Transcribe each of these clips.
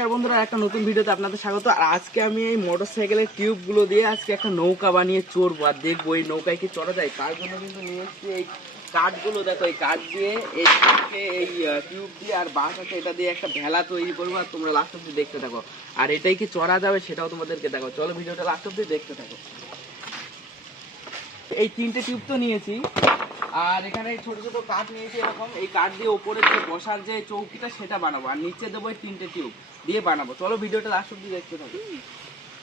নমস্কার বন্ধুরা, একটা নতুন ভিডিওতে আপনাদের স্বাগত। আর আজকে আমি এই মোটরসাইকেলের টিউবগুলো দিয়ে আজকে একটা নৌকা বানিয়ে চড়বো আর দেখবো এই নৌকায় কি চড়া যায়। তার জন্য কিন্তু নিয়ে এসেছি এই কাঠগুলো। দেখো এই কাঠ দিয়ে এই টিউব দিয়ে আর বাঁশ আছে, এটা দিয়ে একটা ভেলা তৈরি করবো আর তোমরা লাস্ট অব্দি দেখতে থাকো। আর এটাই কি চড়া যাবে সেটাও তোমাদেরকে দেখো। চলো ভিডিওটা লাস্ট অব্দি দেখতে থাকো। এই তিনটে টিউব তো নিয়েছি আর এখানে ছোট ছোট কাঠ নিয়েছি এরকম। এই কাঠ দিয়ে উপরে যে বসার যে চৌকিটা সেটা বানাবো আর নিচে দেবো এই তিনটে টিউব দিয়ে বানাবো। চলো ভিডিওটা লাস্ট অব্দি দেখতে থাকো।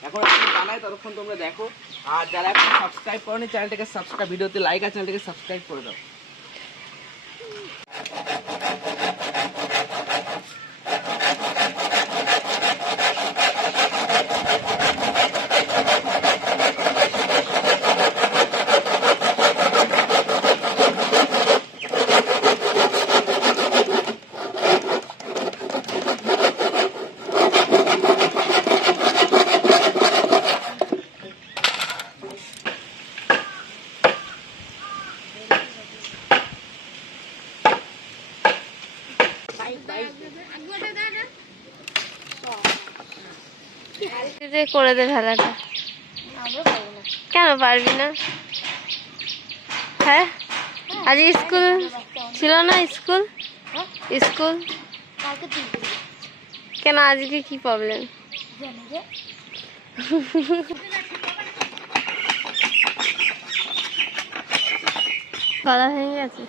এখন বানাই ততক্ষণ তোমরা দেখো। আর যারা এখন সাবস্ক্রাইব করোনি চ্যানেলটাকে সাবস্ক্রাইব, ভিডিওতে লাইক আর চ্যানেলটাকে সাবস্ক্রাইব করে দাও। করে দে ভেলাটা। কেন পারবি না? হ্যাঁ, আজ স্কুল ছিল না? স্কুল স্কুল কেন? আজকে কি প্রবলেম? গলা ভেঙে গেছে।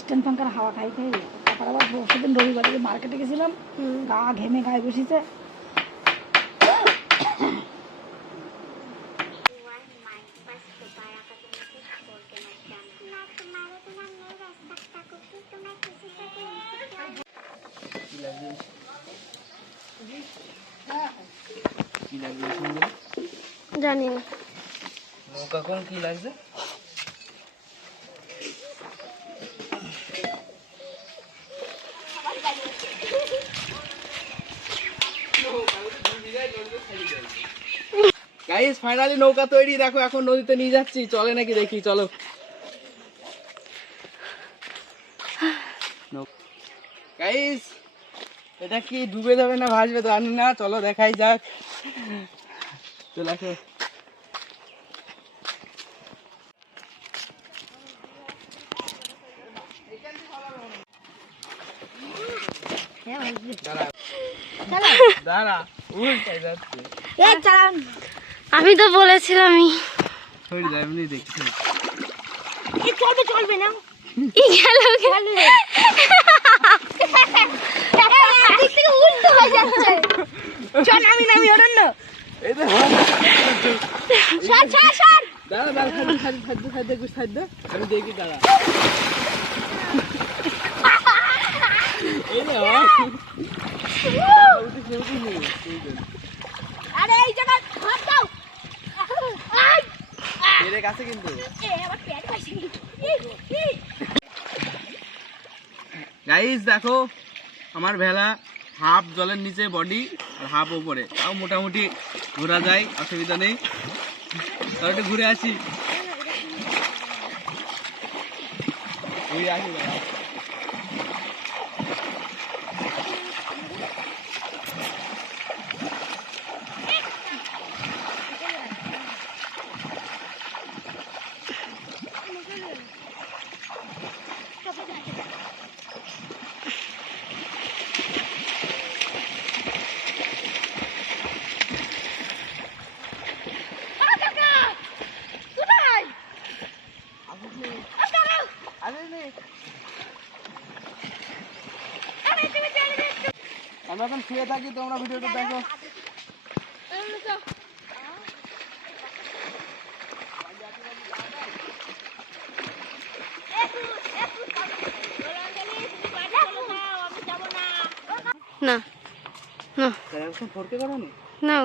স্ট্যান্ড ফাঙ্কার হাওয়া খাই খাই তারপর আবার সেদিন রবিবারে মার্কেটে গেছিলাম, গা ঘেমে গায়ে বসেছে। জানি না নৌকা কোন কি লাগছে। গাইস ফাইনালি নৌকা তৈরি। দেখো এখন নদীতে নিয়ে যাচ্ছি, চলে নাকি দেখি। চলো গাইস, এটা কি ডুবে যাবে না ভাসবে জানি না, চলো দেখাই যাক। চলে আসো। দাঁড়া, উল্টে যাচ্ছে। আমি তো বলেছিলামই এমনি দেখছি চলবে না উল্টো হয়ে যাচ্ছে। চল নামি নামি ওরন্ন দাঁড়া দাঁড়া, খাদ্য আমি দেখি। দাঁড়া আরে এই জায়গা হাত দাও। এর কাছে কিন্তু গাইস দেখো আমার ভেলা হাফ জলের নিচে বডি আর হাফ উপরে, তাও মোটামুটি ঘোরা যায়, অসুবিধা নেই। তাহলে একটু ঘুরে আসি। আমরা এখন শুয়ে থাকি, তোমরা ভিডিওটা দেখো। না না ফোরকে করো নি না।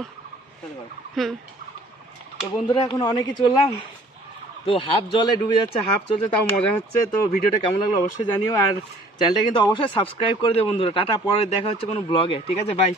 তো বন্ধুরা এখন অনেকই চললাম, তো হাফ জলে ডুবে যাচ্ছে, হাফ চলছে, তাও মজা হচ্ছে। তো ভিডিওটা কেমন লাগলো অবশ্যই জানিও আর চ্যানেলটা কিন্তু অবশ্যই সাবস্ক্রাইব করে দিও বন্ধুরা। টাটা, পরে দেখা হচ্ছে কোনো ব্লগে। ঠিক আছে, বাই।